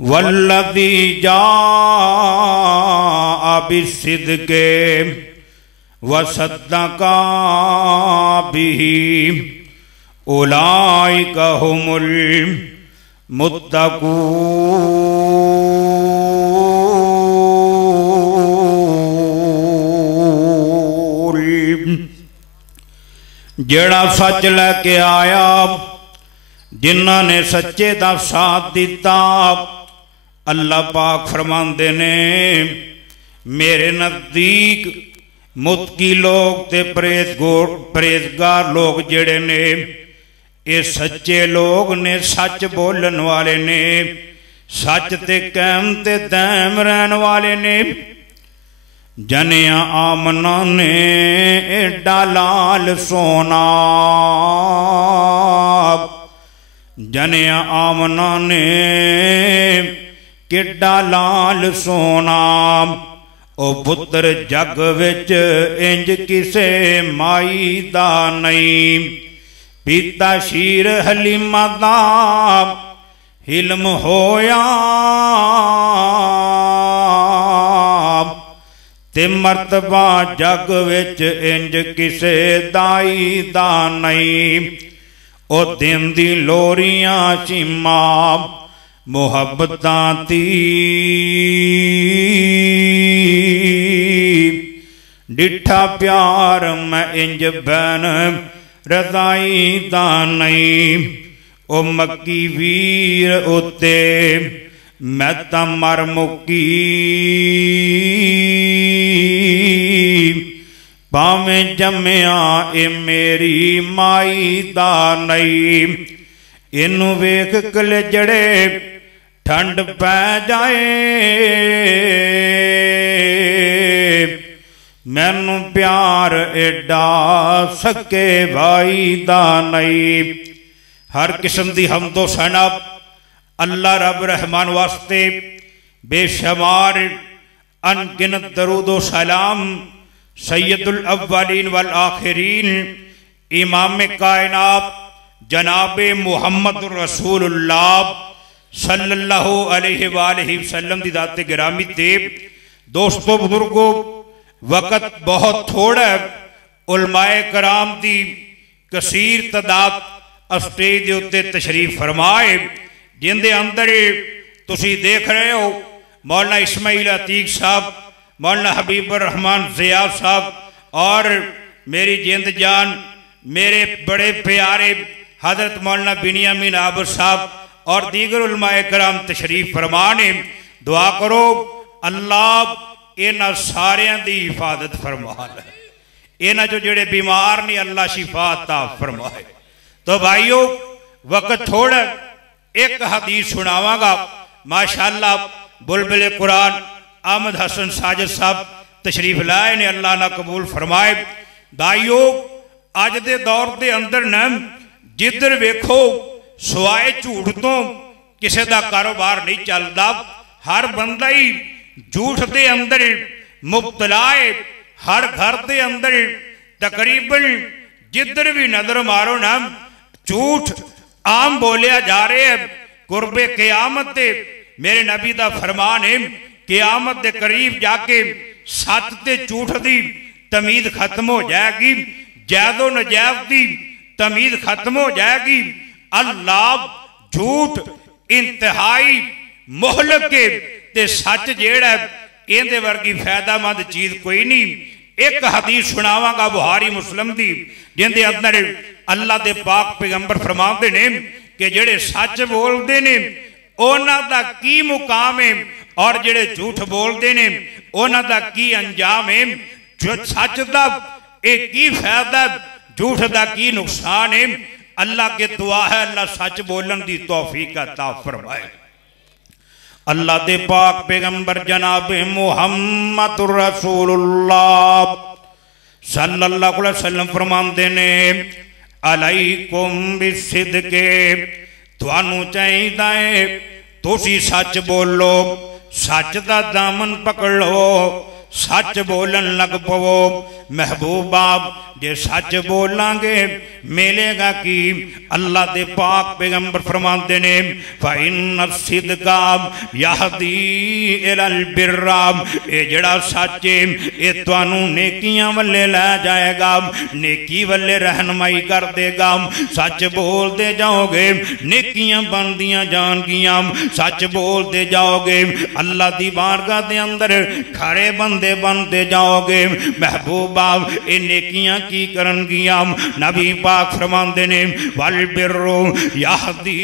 वल्लज़ी जाअ बिस्सिद्क़ि वसद्दक़ा बिही उलाइका हुमुल मुत्तक़ून। जेड़ा सच लैके आया, जिन्हां ने सच्चे दा साथ दिता, अल्लाह पाक फरमांदे ने मेरे नज़दीक मुत्की लोग ते परहेज़गार लोग जेड़े ने ये सच्चे लोग ने, सच बोलन वाले ने, सच ते कायम ते दायम रहन वाले ने। जनिया आमना ने एडा लाल सोना, जनिया आमना ने किड्डा लाल सोना, ओ पुत्र जग विच इंज किसे माई दा नहीं। पीता शीर हलीमा दा हिलम होया, ते मर्तबा जग विच इंज किसे दाई दा नहीं। ओ दिन दी लोरियां चीमा मुहब्बतां दी, डिठा प्यार मैं इंज बैन रज़ाई दा नहीं। ओ मक्की वीर उत्ते मैं तां मर मुक्की, भावें जम्मिया ए मेरी माई दा नहीं। इनू वेख कलेजड़े ठंड पै जाए, मैनू प्यार एडा सके भाई दा नहीं। हर किस्म दी हमदो सना अल्लाह रब रहमान वास्ते, बेशुमार अनगिनत दरूदो सलाम सैयदुल अव्वलीन वल आखिरीन इमाम कायनात जनाबे मुहम्मद रसूलुल्लाह सल्लल्लाहु अलैहि वसल्लम दी दाते गिरामी ते। दोस्तों बुजुर्गों, वक़्त बहुत थोड़ा है। उलमाए कराम दी कसीर तदाद स्टेज के उत्ते तशरीफ फरमाए, जिंदे अंदर तुसी देख रहे हो मौलाना इस्माइल अतीक साहब, मौलाना हबीबुर रहमान ज़िया साहब और मेरी जिंद जान मेरे बड़े प्यारे हजरत मौलाना बिनियामीन आबद साहब और दीगर उलमाए कराम तशरीफ फरमाने। दुआ करो अल्लाह इन्हां सारियां दी हिफाजत फरमाए, इन्हां जो जेड़े बीमार ने अल्लाह शिफा अता फरमाए। तो भाइयों वक़्त थोड़ा, एक हदीस सुनावांगा। माशाअल्लाह बुलबुल कुरान अहमद हसन साजिद साहब तशरीफ लाए ने, अल्लाह ना कबूल फरमाए। भाइयों अज दे दौर के अंदर न जिधर वेखो सवाए झूठ तो किसी का कारोबार नहीं चलता। हर बंदा ही झूठ के अंदर मुबतला है। हर घर के अंदर तकरीबन जिधर भी नजर मारो ना झूठ आम बोलिया जा रहे है। कुर्बे क़यामत ते मेरे नबी का फरमान है, क़यामत के करीब जाके सच ते झूठ की तमीज़ खत्म हो जाएगी, जैदो नजैब की तमीज़ खत्म हो जाएगी। अल्लाह झूठ इंतहाई मोहलक के ते सच जेड़ा इहदे वर्गी फायदामंद चीज़ कोई नहीं। एक हदीस सुनावांगा बुहारी मुस्लिम दी, जिंदे अंदर अल्लाह दे पाक पैगंबर फरमाते ने कि जेड़े सच बोलते ने उन्हां दा की मुकाम है और जेड़े झूठ बोलते ने उन्हां दा की अंजाम है। जो सच दा एक की फायदा, झूठ दा की नुकसान है। अल्लाह के दुआ है अल्लाह सच बोलन दी तौफीक अता फरमाए। अल्लाह दे पाक पैगंबर जनाब मुहम्मद रसूलुल्लाह सल्लल्लाहु अलैहि वसल्लम फरमांदे ने अलैकुम बिसिद्के, तुहानू चाहिदा है तुसी सच बोलो, सच दा दामन पकड़ लो, सच बोलन लग पवो। महबूबा जे सच बोलांगे मिलेगा कि अल्लाह दे पाक पैगंबर फरमाते ने फ़इन्न सिद्का यहदी इलल बिर्रा, ये जड़ा सच है ये तुहानू नेकियां वल्ले लै जाएगा, नेकी वल्ले रहनुमाई कर देगा। सच बोलते जाओगे नेकियां बनदियां जाणगियां, सच बोलते जाओगे अल्लाह दी बारगाह दे अंदर खरे बंदे बनते जाओगे। महबूबा ये नेकियां की करनगियां? नबी पाक फरमांदे ने वल बिर्रु यहदी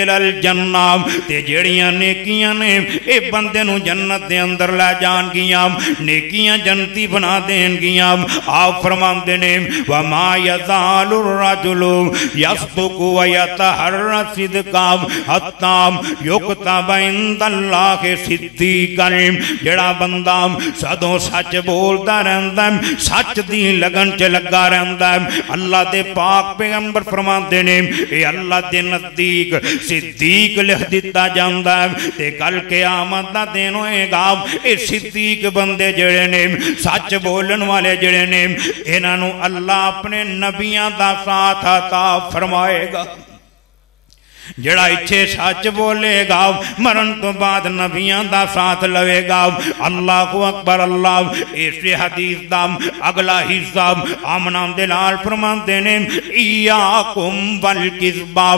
इलल जन्ना, ते जेड़ियां नेकियां ने ये बंदे नू जन्नत दे अंदर लै जाणगियां, नेकियां जन्नती बना देणगियां। आप फरमांदे ने व मा यज़ालु रजुलु यस्दुकु व यतहर्रा सिद्का हत्ता युक्तब इंदल्लाहि सिद्दीकन, जेड़ा बंदा सदों सच बोलदा रहिंदा, सच दी लगन च लगा रहिंदा, अल्लाह दे पाक पैगंबर फरमाते ने ये अल्लाह दे नजदीक सिद्दीक लिख दिता जांदा है। ते कल क़यामत दा दिन होएगा, ये सिद्दीक बंदे जेड़े ने सच बोलन वाले जेड़े ने इन्हां नू अल्लाह अपने नबियां दा साथ अता फरमाएगा। जड़ा इच्छे सच बोलेगा मरण तो बाद नबियां दा साथ लवेगा। अल्लाह अकबर। अल्लाह इस हदीस दा अगला हिस्सा आमना दे लाल फरमाते ने इयाकुम वल किज़बा,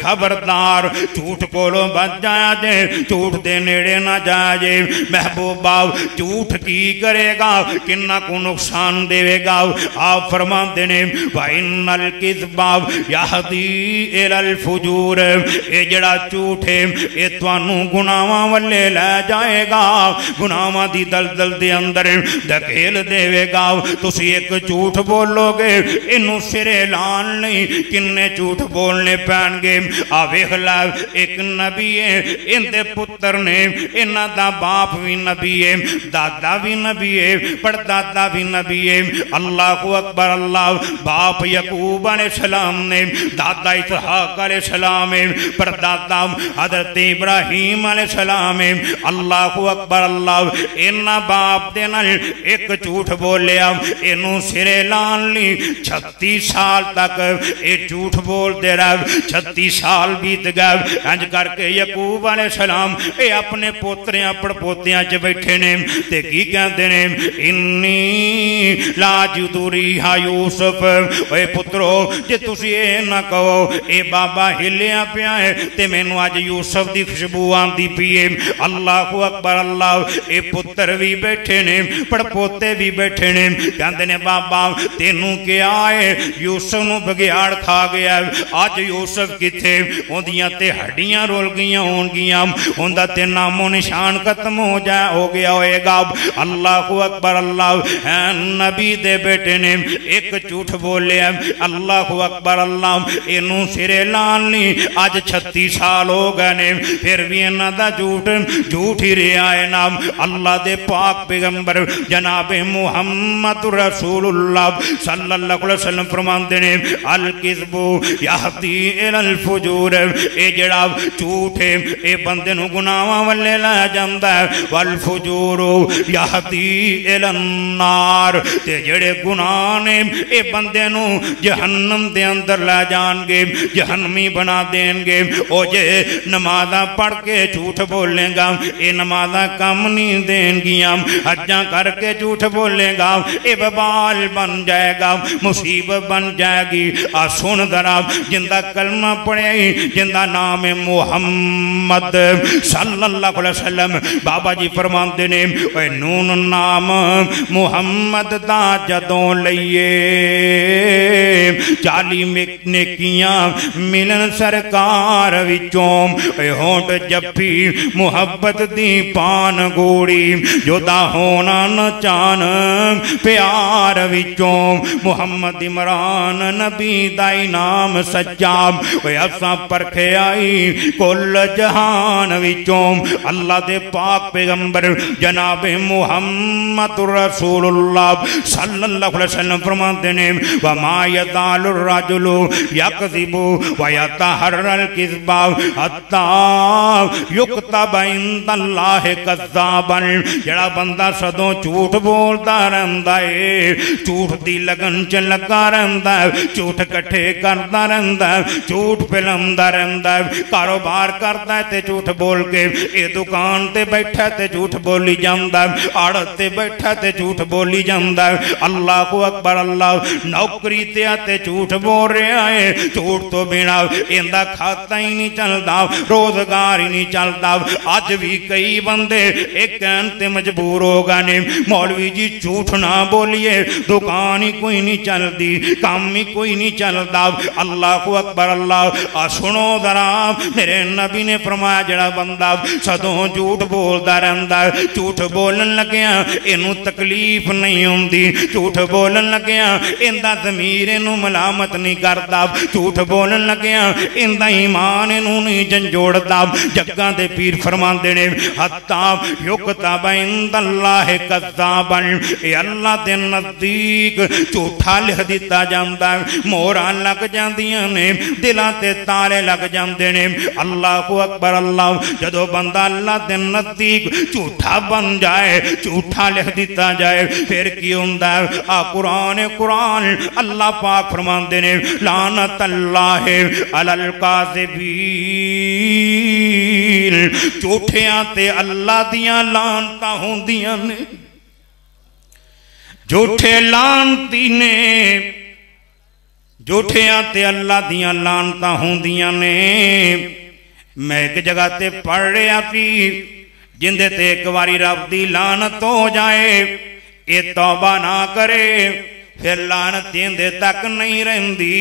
खबरदार झूठ कोलों बच जाया जे, झूठ दे नेड़े ना जाया जे। महबूबा झूठ की करेगा, किन्ना को नुकसान देवेगा। आप फरमाते ने वइन्नल किज़बा यहदी इलल फुजूर, ये जड़ा झूठ है ये तुहानू गुनाहां वल्ले लै जाएगा, गुनाहां दी दलदल दे अंदर धकेल देवेगा। तुसी एक झूठ बोलोगे इनू सिरे लान नहीं, किन्ने झूठ बोलने पैणगे। आ वेख लै एक नबी है, इनदे पुत्र ने, इन्हां दा बाप भी नबी है, दादा भी नबी है, परदादा भी नबी है। अल्लाह अकबर। अल्लाह बाप यकूब अलैहिस्सलाम ने, दादा इसहाक अलैहिस्सलाम, परदादा हजरत इब्राहीम अलैहिस्सलाम। अल्लाह अकबर। अल्लाह इन्ना बाप दे नाल एक झूठ बोलिया, इनू सिरे लान ली 36 साल तक ये झूठ बोलते रहे। 36 साल बीत गए। इंज करके यकूब अलैहिस्सलाम ये अपने पोतरियां पड़पोतियां च बैठे ने ते की कहते ने इन्नी लाजुदुरी हा यूसुफ, ओए पुत्रो जे तुसी ये ना कहो ए बाबा हिलिया पिया है ते मैनू अज यूसुफ की खुशबू आती पी है। अल्लाह अकबर। अल्लाह ये पुत्र भी बैठे ने, पड़पोते भी बैठे ने, कहते ने बाबा तेनू क्या है, यूसुफ नू बघियाड़ खा गया, अज यूसुफ किथे, उहदियां ते हड्डियां रुल गईयां होणगियां, उहदा ते नामो निशान खत्म हो गया होएगा। अल्लाह अकबर। अल्लाह नबी दे बेटे ने एक झूठ बोलिया। अल्लाह अकबर। अल्लाह इनू सिरे लान ली अज 36 साल हो गए ने, फिर भी इन्हां दा झूठ ही रहा है नाम। अल्लाह दे पाक पैगंबर जनाबे मुहम्मद रसूलुल्लाह सल्लल्लाहु अलैहि वसल्लम फरमाते ने अल किज़बु यहदी इलल फुजूर, ये जड़ा झूठ है ये बंदे नू गुनाहां वल्ले लै जांदा है। वल फुजूरु यहदी इलन नार, ते जेड़े गुनाह ने ये बंदे नू जहन्नम दे अंदर लै जाणगे, जहन्नमी बना देंगे। ओ जे नमाज़ां पढ़ के झूठ बोलेगा ये नमाज़ां कम नहीं देंगियां, हज्जां करके झूठ बोलेगा ये बबाल बन जाएगा, मुसीबत बन जाएगी। आ सुन दरा जिंदा कलमा पढ़े, जिंदा नाम है मुहम्मद सल्लल्लाहु अलैहि वसल्लम, बाबा जी फरमाते ने ओए नून नाम मुहम्मद दा जदों लईए 40 नेकियां मिलन सरकार विचों, होंठ जप्पी मुहब्बत दी पान गोड़ी, जोदा होना न चान प्यार विचों, मुहम्मद इमरान नबी दा नाम सच्चा, असा परखे आई कुल जहान विचों। अल्लाह दे पाक पैगंबर जनाबे मुहम्मद रसूलुल्लाह सल्लल्लाहु अलैहि वसल्लम फरमाते ने व मा यज़ालु रजुलु यकज़िबु व यतहर युसर्रल किज़्बा हत्ता युक्तब इंदल्लाह कज़्ज़ाबन। जड़ा बंदा सदों झूठ बोलता रहंदा है, झूठ दी लगन च लगा रहंदा है, झूठ इकट्ठे करता रहंदा है, झूठ फिल्मदा रहंदा है, कारोबार करता है ते झूठ बोल के, ये दुकान ते बैठा ते झूठ बोली जांदा है, आड़त ते बैठा ते झूठ बोली जांदा है। अल्लाह को अकबर, अल्लाह नौकरी ते झूठ बोल रहा है, झूठ तो बिना इंदा खाता ही नहीं चलता, रोजगार ही नहीं चलता। अज भी कई बंदे एक कहते मजबूर हो गए ने, मौलवी जी झूठ ना बोलिए, दुकान ही कोई नहीं चलती, काम ही कोई नहीं चलता। अल्लाह को अकबर, अल्लाह सुनो जरा, मेरे नबी ने फरमाया जड़ा बंदा सदों झूठ बोलता रहता है, झूठ बोलन लग्या इनू तकलीफ नहीं होंदी, झूठ बोलन लग्या इंदा ज़मीर इनू मलामत नहीं करता, झूठ बोलन लग्या इंदा ईमान इनू नहीं झंझोड़ता। जग्गां दे पीर फरमांदे ने हत्ता युक्तब इंदल्लाह कज़्ज़ाबन, ए अल्लाह दे नज़दीक झूठा लिख दिता जांदा है, मोहरां लग जांदियां ने, दिलां ते ताले लग जांदे ने। अल्लाह को अकबर, अल्लाह जदों बंदा अल्लाह दे नज़दीक झूठा बन जाए, झूठा लिख दिता जाए, फिर की हुंदा है? आ कुरान अल्लाह पाक फरमांदे ने लानतल्लाह अलल काज़िबीन, झूठियां ते अल्लाह दियां लानतां होंदियां ने, झूठे लानती ने, झूठियां ते अल्लाह दियां लानतां होंदियां ने। मैं एक जगह ते पढ़ रहा सी, जिंदे ते एक बारी रब दी लानत हो जाए, ये तौबा ना करे फिर लानत इंदे तक नहीं रहंदी,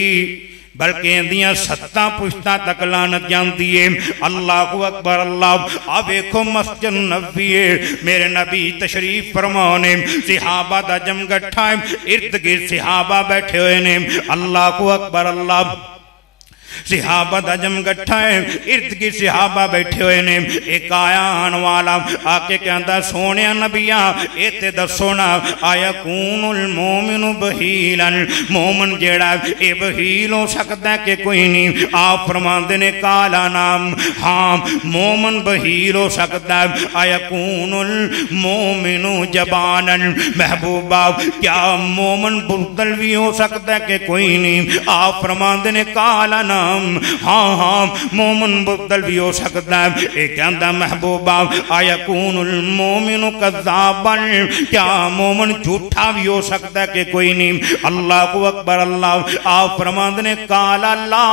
बल्कि इंदियां 7 पुश्तां तक लानत जाती है। अल्लाह को अकबर, अल्लाह आ वेखो मस्जिद नबी है, मेरे नबी तशरीफ फरमाने, सिहाबा दा जमगट्ठा है, इर्द गिर्द सिहाबा बैठे हुए ने। अल्लाह को अकबर, अल्लाह सिहाबा दा जमगट्ठा है, इर्द गिर्द सिहाबा बैठे हुए ने। एक आया आन वाला आके कहता सोने नबिया ये ते दसो ना, आया कूनुल मोमिनु बहीलन, मोमन जेड़ा ये बहील हो सकता है कि कोई नहीं? आप फरमाते ने काला नाम, हाँ मोमन बहील हो सकता है। आया कूनुल मोमिनु जबानन, महबूबा क्या मोमन बुज़दिल भी हो सकता है कि कोई नहीं? आप फरमाते ने काला नाम, हाँ हाँ मोमन बुज़दिल भी हो सकता है। एक कहता महबूबा आया कूनुल मोमिनु कज़्ज़ाबन, क्या मोमन झूठा भी हो सकता है कि कोई नहीं? अल्लाह को अकबर, अल्लाह आप फरमाते ने काला ला,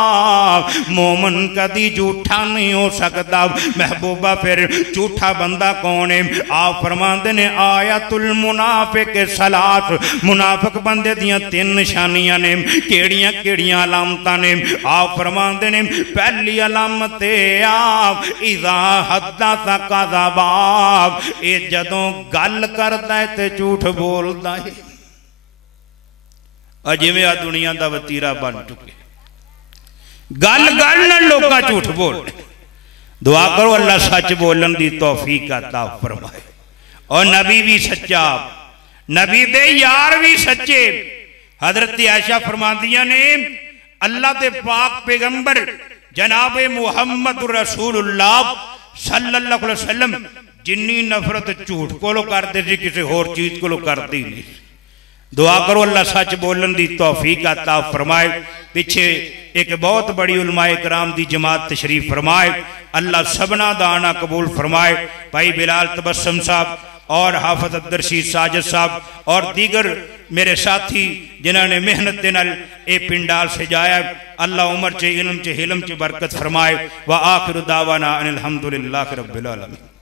मोमन कदी झूठा नहीं हो सकता। महबूबा फिर झूठा बंदा कौन है? आप फरमाते ने आयतुल मुनाफिक सलास, मुनाफिक बंदे दियां 3 निशानियां ने, केड़ियां केड़ियां अलामतां ने? आप फरमाते ने पहली अलामत आप इज़ा हद्दस कज़बा, ये जदों गल करता है ते झूठ बोलता है। जिवें आ दुनिया का वतीरा बन चुके, गल गल नाल लोग झूठ बोल। दुआ करो अल्लाह सच बोलन की तौफीक अता फरमाए। और नबी भी सच्चा, नबी दे यार भी सच्चे। हजरत आयशा फरमांदियां ने अल्लाह के पाक पैगंबर जनाब मुहम्मद रसूलुल्लाह सल्लल्लाहु अलैहि वसल्लम जिन्नी नफरत झूठ को करते थे किसी होर चीज को करती नहीं। दुआ करो अल्लाह सच बोलन की तौफीक अता फरमाए। पिछे एक बहुत बड़ी उलमाए कराम की जमात तशरीफ फरमाए, अल्लाह सबना दाना कबूल फरमाए। भाई बिलाल तबस्सुम साहब और हाफिज अब्दुल रशीद साजिद साहब और दीगर मेरे साथी जिन्होंने मेहनत के नाल ये पिंडाल सजाया, अल्लाह उमर च इल्म च हिलम च बरकत फरमाए। व आखिर दावाना अनिल हम्दुलिल्लाहि रब्बिल आलमीन।